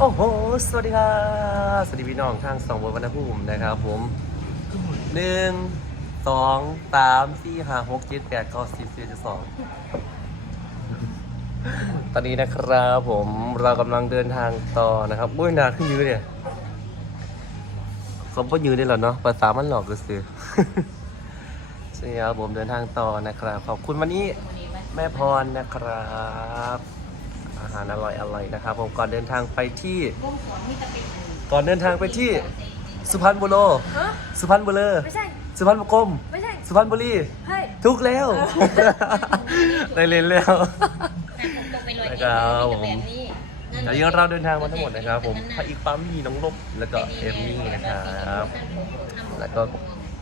โอ้โห สวัสดีครับสวัสดีพี่น้องทางสองบนวรรณภูมินะครับผมหนึ่งสองสามสี่ห้าหกเจ็ดแปดเก้าสิบสิบเอ็ดสิบสองตอนนี้นะครับผมเรากำลังเดินทางต่อนะครับอุ้ยนานขึ้นยืดเนี่ยเขาพูดยืดได้หรอเนาะภาษามันหลอกก็ซื้อใช่ครับผมเดินทางต่อนะครับ ขอบคุณวันนี้แม่พรนะครับ อาหารอร่อยอร่อยนะครับ ผมก่อนเดินทางไปที่ก่อนเดินทางไปที่สุพรรณบุรีฮะสุพรรณบุรีไม่ใช่ สุพรรณบุกรมไม่ใช่ สุพรรณบุรีเฮ้ยทุกแล้วได้เล่นแล้วนะครับผมเดี๋ยวเราเดินทางมาทั้งหมดนะครับ ผมพระอีกฟ้ามีน้องลบแล้วก็เอมมี่นะครับ แล้วก็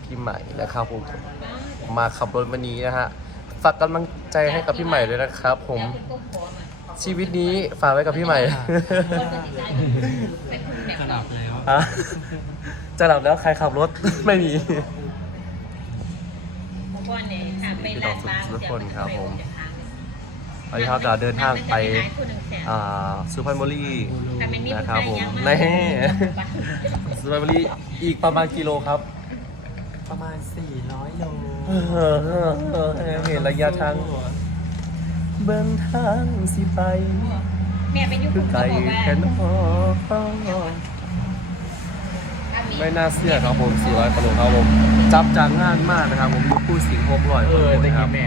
พี่ใหม่นะครับผมมาขับรถวันนี้นะฮะฝากกำลังใจให้กับพี่ใหม่ด้วยนะครับ ผม ชีวิตนี้ฝากไว้กับพี่ใหม่ขนาดแล้วฮะจะหลับแล้วใครขับรถ ไม่มีทุกคนครับผม ตอนนี้เขาจะเดินทางไปอ่าสุพรรณบุรีนะครับผมแน่สุพรรณบุรีอีกประมาณกิโลครับ ประมาณ 400โลเห็นระยะทาง เบิ่งทางสิไป แม่ไปยุ่งคือไกลแค่นอไม่น่าเชื่อครับผม400กิโลครับผมจับจากงานมากนะครับ ผมยุคผู้สิงห์หกร้อยเออได้นะคกิรับนแม่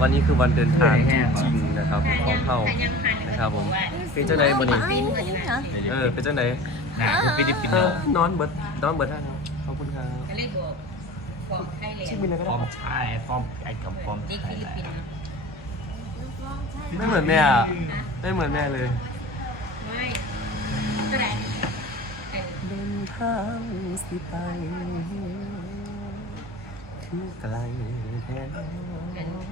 วันนี้คือวันเดินทางแห้งจริงๆนะครับของเข้านะครับผมเป็นเจ้าไหนบันนี้เออเป็นเจ้าไหนหนาคือฟิลิปปินเอส์อนอนเบิดนอนเบิดท่านขอบคุณครับก็เลยบอกบอกให้เลยชื่อบินอะไรก็ฟอได้ร์มชายฟอร์มไอ้กับฟอร์มเด็กชายฟิลิปปินส์ ไม่เหมือนแม่อะไม่เหมือนแม่เลย ไม่ก็ได้เดินทางสิไปคือไกลแท้น้อ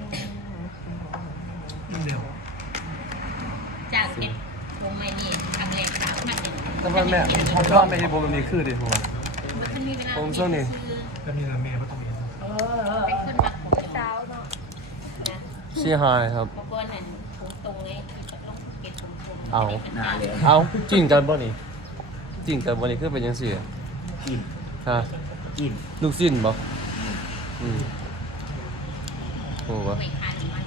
เร็วจากเป็นวงไม่ดีทางแรกสาวมาเป็นแต่ว่าแม่ชอบแม่ที่ผมแบบนี้คือดิผมว่าผมช่วงนี้ ก็นี่ละแม่ก็ต้องมีเป็นคนมักผมสาวเนาะ นะชื่อไฮครับ บางคนนั่นผมตรงไงลงเก็บผมผมเอา หนาเลยเอาจริงกันบ่นี่จริงกันบ่นี่คือเป็นยังไงกินฮะกินลูกสิ้นบ่อืมโอ้วะไม่คันมัน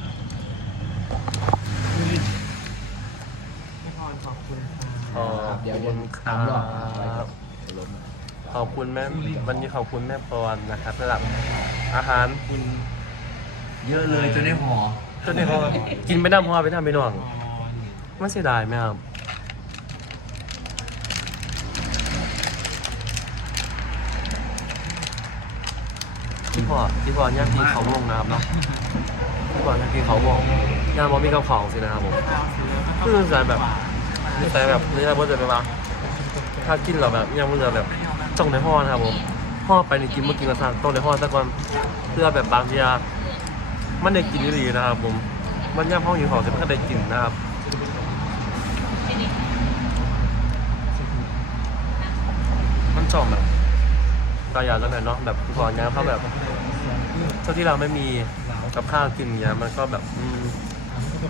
ขอบคุณครับขอบคุณแม่วันนี้ขอบคุณแม่ปอนนะครับสำหรับอาหารคุณ เยอะเลยจนได้ห่อตัวนี้เขากินไม่ได้เพราะว่าไปทำไม่น่วงไม่เสียดายไหมครับพี่พ่อพี่พ่อย่ามกินเขาวงนะครับเนาะพี่พ่อย่ามกินเขาวงย่ามบอมีกับของสินะครับผมคือสายแบบสายแบบนี่นะบนจะไปว่าถ้ากินเราแบบย่ามมันจะแบบจ้องในห่อนะครับผมห่อไปนี่กินเมื่อกินกระซังต้องในห่อสักก่อนเพื่อแบบบางทีอะ มันได้กินดีนะครับผมมันย่ำห้องอยู่ของแต่มันก็ได้กินนะครับมันจอมแบบตายอยแล้วหน่อยเนาะแบบก่อนเนี้ยเขาแบบเท่าที่เราไม่มีกับข้าวกินอย่างเงี้ยมันก็แบบอืม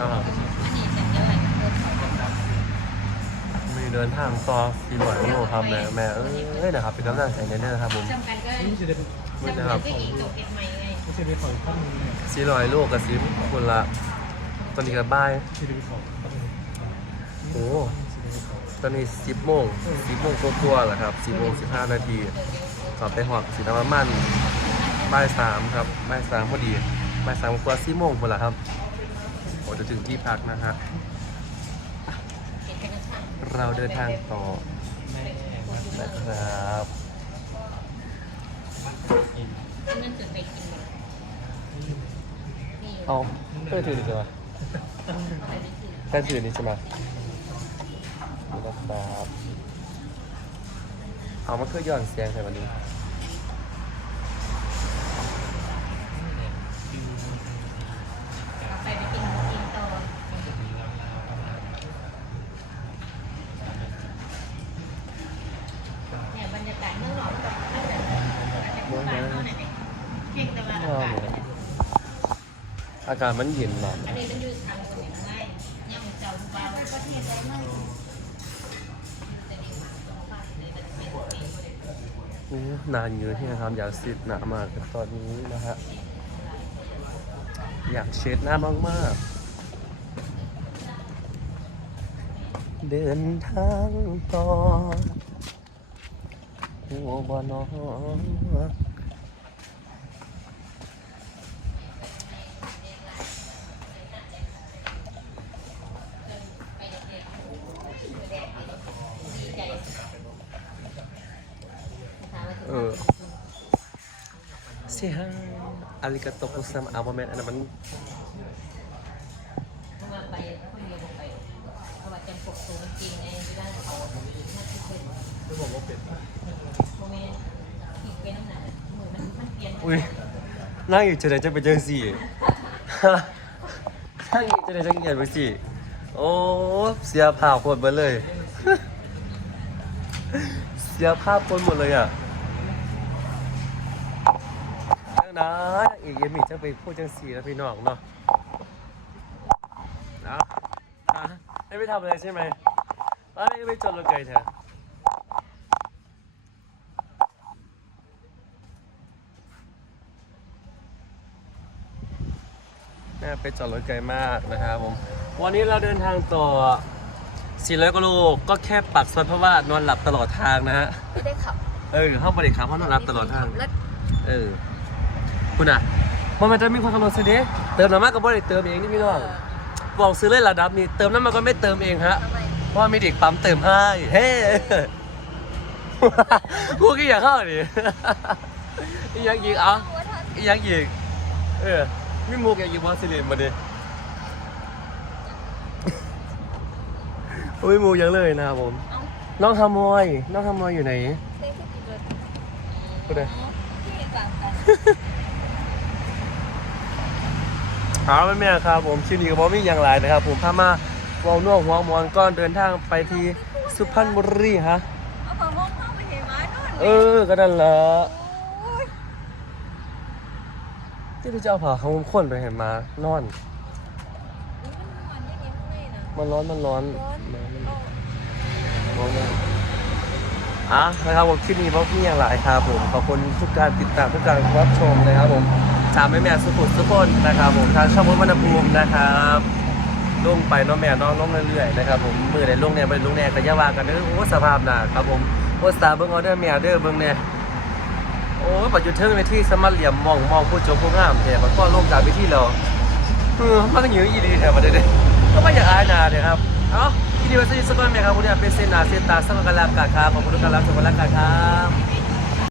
อ่าอันนี้ฉันเยอะเลยเกินสองมีเดินทางต่อปีหน่อยโลครับแม่แม่เอ้ยนะครับเป็นกำลังใจในเด้อครับผมจำกันก็นี่จะไมืดจำนะครับก็อีกตัวเป็นใหม่ ไม่ใช่ไปขอข้อมูลเนี่ยสี่ร้อยโลกับสิบคนละตอนนี้กับบ้ายที่ไปขอข้อมูลโอ้ตอนนี้สิบโมงสิบโมงกว่าๆแหละครับสิบโมงสิบห้านาทีกลับไปหอดสีน้ำมันบ่ายสามครับบ่ายสามพอดีบ่ายสามกว่าสี่โมงพอละครับโอ้จะถึงที่พักนะฮะเราเดินทางต่อนะครับ นั่นจุดไปกินเลยนี่ เอาก็ถือดีใช่ไหมก็ถือดีใช่ไหมนี่นะครับเอามาเพื่อย้อนเสียงใส่วันนี้ไปไปกินกินต่อเนี่ยบรรยากาศเมื่อหลอกกับอาจจะอาจจะบ้านเท่าไหร่เพียงแต่ว่าอากาศ อากาศมันเย็นมากนานเทอยู่ที่นะครับอยากสิดหนามากตอนนี้นะฮะอยากเช็ดหน้ามากๆ เดินทางต่อหัวบาน้อง เออเสียงอาริกาโตกุซัมอาบแมนอันนั้นมันมาไปแล้วคนเดียวไปเพระว่าจำปกตัวจริงไงที่บ้านเขาบอกว่าเปลี่ยนพ่อแม่ขีดไปน้ำหนักเหมือนมันเปลี่ยนอุ้ยนั่งอยู่จะไหนจะไปเจอสี่นั่งอยู่จะไหนจะเงียบไปสี่โอ้เสียภาพคนหมดเลย เสียภาพคนหมดเลยอะดัง นั้นอีกเยมิจะไปพูดจังสี่แล้วพี่น้องเนาะนะอะไม่ไปทำอะไรใช่ไหมว่าไม่ไปจนรถไกลเถอะแม่ไปจอดรถไกลมากนะครับผม วันนี้เราเดินทางต่อ400กิโลก็แค่ปักซอยเพราะว่านอนหลับตลอดทางนะฮะไม่ได้ขับ เออเข้าบริการเพราะนอนหลับตลอดทางแล้วเออ คุณอะมันมันจะมีคนกำหนดสิเด้เติมน้ำมันก็บ่ได้เติมเองนี่พี่น้องบอกซื้อเลยระดับนี้เติมน้ำมันก็ไม่เติมเองฮะทำไมเพราะว่ามีเด็กปั๊มเติมให้เฮ้กูก็อยากเข้าดิอีกอยังอีกเอะว่าทันอีกอยังอีกเออมีมุกอย่างอีกบอสิเลีนมาดิโอ้ยมูยังเลยนะครับผมเอ้าน้องขโมยน้องขโมยอยู่ไหนเต้นที่ติดรถพูดเลยที่เห็นต่างกัน หาไม่แม่ครับผมชื่อนี้ก็บอกมีอย่างไรนะครับ ผมพามาเวอลนวกหัวมอนก้อนเดินทางไปที่สุพรรณบุรีฮะเอาผ้าห่มเข้าไปเห็นไหมนู่นเออก็นั่นแหละโอ้ยที่ที่จะเอาผ้าขาวม้ข้นไปเห็นมานอนนี่มันมันยังยังไม่นะมันร้อนมันร้อนร้อนมันเอาร้อนมากอะนะครับผมคลิปนี้เพราะมีอย่างไรครับผมขอบคุณทุกการติดตามทุกการรับชมนะครับผม สามแม่แม่สุขุมสุขนนะครับผมทางช่องมดวรรณภูมินะครับลงไปน้องแม่น้องลงเรื่อยๆนะครับผมมือในลงเนี่ยไปลงเนี่ยก็อย่าว่ากันเด้อโอ้สภาพหนาครับผมโอ้สตาร์เบิ้งเอเด้อแม่เด้อเบิ้งเนี่ยโอ้ปัจจุบันในที่สมัครเหลี่ยมมองมองผู้จบผู้งามแถมันก็ลงจากไปที่เราเออมันก็อยู่อีดีแถวมาเด้อก็ไม่อยากอายนาเลยครับเอ้าที่ดีว่าสนิทสักคนไหมครับคุณเนี่ยเป็นเซนาเซนตาสักกันลากาครับขอบคุณทุกการรับชมกันแล้วกันครับ